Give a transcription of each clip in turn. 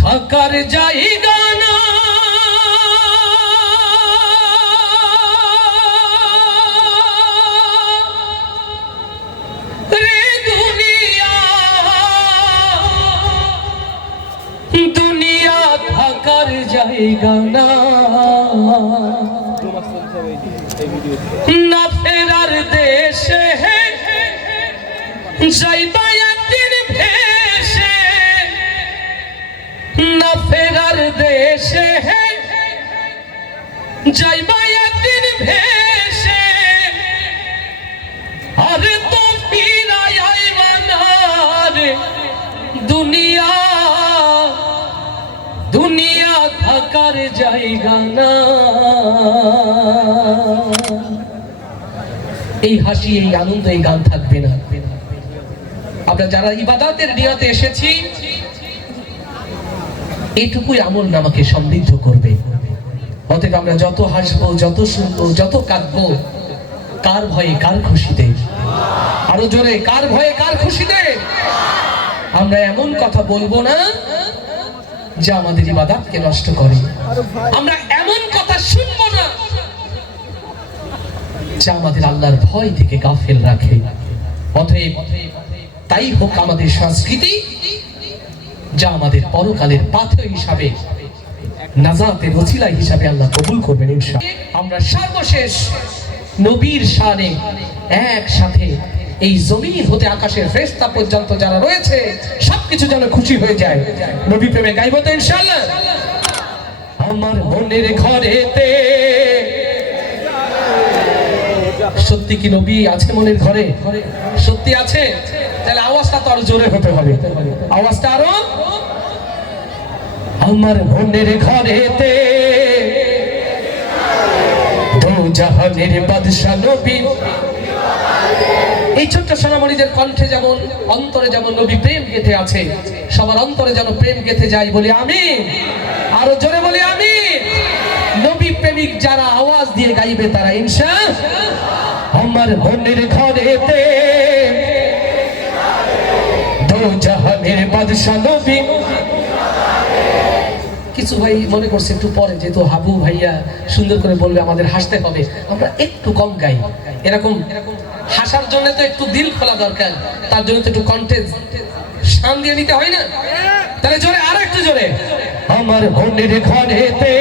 থাকার জায়গা না রে দুনিয়া, দুনিয়া থাকার জায়গা না, না ফেরার দেশে যাইবা একদিন ভেসে, না ফেরার দেশে যাইবা একদিন ভেসে, আরে তো ফিরাই আইবা না রে দুনিয়া, দুনিয়া থাকার জায়গা না। এই হাসি, এই আনন্দ, এই গান থাকবে না। আমরা যারা ইবাদতের নিয়তে এসেছি, এইটুকুই আমল নামাকে সমৃদ্ধ করবে। অতএব আমরা যত হাসবো, যত শুনবো, যত কাঁদবো, কার ভয়ে কার খুশিতে, আরো জোরে, কার ভয়ে কার খুশিতে আমরা এমন কথা বলবো না যা আমাদের ইবাদতকে নষ্ট করে। আমরা এমন কথা শুনবো না যা আমাদের আল্লাহর ভয় থেকে গাফেল রাখে। অতএব তাই হোক আমাদের সংস্কৃতি, যা আমাদের পরকালের পাথেয় হিসাবে, নাজাতের ওসিলা হিসাবে আল্লাহ কবুল করবেন ইনশাআল্লাহ। আমরা সর্বশেষ নবীর শানে একসাথে এই জমিন হতে আকাশের ফেরেশতা পর্যন্ত যারা রয়েছে সবকিছু যেন খুশি হয়ে যায়। নবী প্রেমে গাইব তো ইনশাআল্লাহ। আমার মনের ঘরেতে, সত্যি কি নবী আছে মনের ঘরে? সত্যি আছে? তাহলে আওয়াজটা তো আরো জোরে হতে হবে, আওয়াজটা আরো। আমার মনের ঘরেতে দো জাহানের বাদশা নবী। এই ছোট্ট সোনামণিদের কণ্ঠে যেমন, অন্তরে যেমন নবী প্রেম গেঁথে আছে, সবার অন্তরে যেন প্রেম গেঁথে যায়, বলি আমিন। আরো জোরে বলি আমিন। নবী প্রেমিক যারা আওয়াজ দিয়ে গাইবে তারা ইনশাআল্লাহ। আমার মনের ঘরেতে দো জাহানের বাদশা নবী। কিছু ভাই মনে করছে একটু পরে, যেহেতু হাবু ভাইয়া সুন্দর করে বলবে আমাদের হাসতে হবে, আমরা একটু কম গাই। এরকম হাসার জন্য তো একটু দিল খোলা দরকার, তার জন্য তো একটু কন্টেন্ট শান দিয়ে নিতে হয় না? তাহলে জোরে, আরো একটু জোরে। আমার মনের ঘরেতে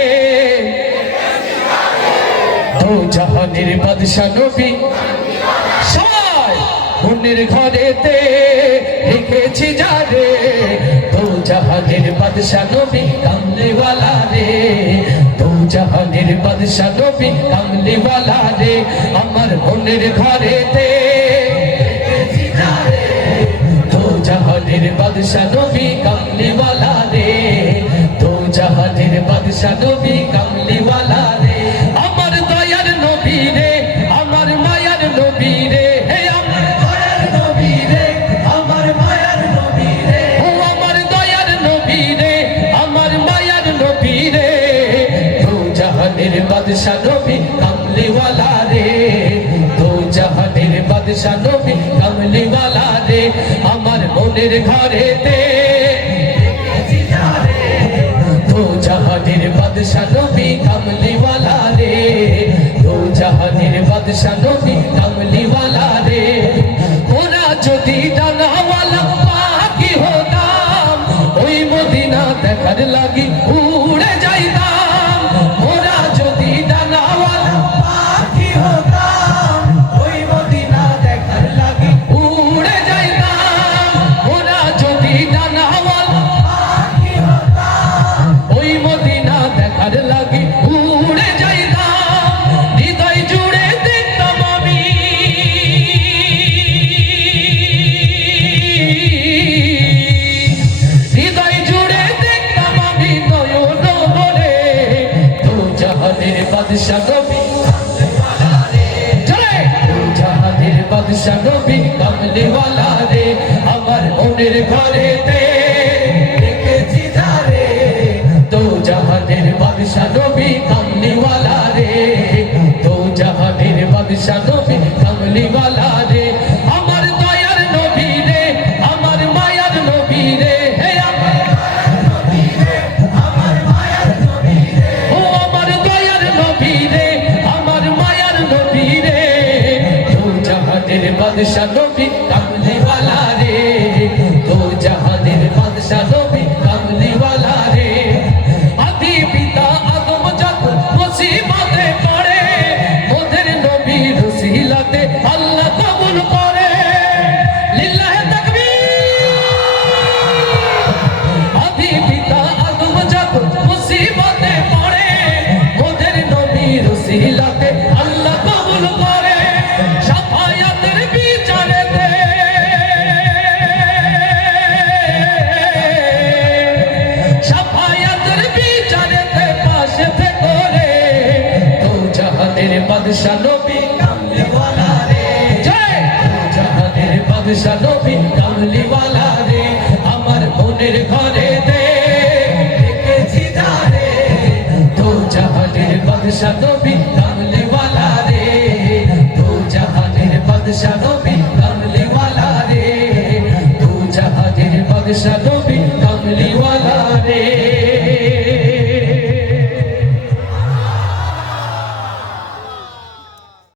দো জাহানের বাদশা নবী। সবাই মনের ঘরেতে লিখেছি যারে, দো জাহানের বাদশা নবী কামলিওয়ালা রে, দো জাহানের বাদশা নবী কামলিওয়ালা রে। আমার মনের ঘরেতে লিখেছি যারে, দো জাহানের বাদশা নবী কামলিওয়ালা রে, দো জাহানের বাদশা নবী কামলিওয়ালা রে। আমার দয়ার নবী রে, আমার মায়ার নবী রে, হে আমার দয়ার নবী রে, আমার মায়ার নবী রে, ও আমার দয়ার নবী রে, আমার মায়ার নবী রে, দো জাহানের বাদশা নবী কামলিওয়ালা রে, দো জাহানের বাদশা নবী কামলিওয়ালা রে। আমার মনের ঘরেতে লিখেছি যারে, দো জাহানের বাদশা নবী কামলিওয়ালা রে, দো জাহানের বাদশা নবী কামলিওয়ালা রে। ওরা যদি ডানাওয়ালা পাখি হতাম, ওই মদিনা দেখার লাগি উড়ে যাইতাম। ওরা যদি ডানাওয়ালা পাখি হতাম, ওই মদিনা দেখার লাগি উড়ে যাইতাম। ওরা যদি ডানাওয়ালা পাখি হতাম, ওই মদিনা দেখার লাগি উড়ে যাইতাম। হৃদয় জুড়ে দেখতাম আমি, হৃদয় জুড়ে দেখতাম আমি নয়ন ভরে, দো জাহানের বাদশা নবী কামলিওয়ালা রে, দো জাহানের বাদশা নবী কামলিওয়ালা রে। আমার মনের ঘরেতে লিখেছি যারে, দো জাহানের বাদশা নবী কামলিওয়ালা রে, দো জাহানের বাদশা নবী কামলিওয়ালা রে। আমার দয়ার নবী রে, আমার মায়ার নবী রে, হে আমার মনের ঘরে দেখেছি যারে দো জাহানের বাদশা নবী কামলি ওয়ালা রে দো জাহানের বাদশা নবী কামলি ওয়ালা রে দো জাহানের বাদশা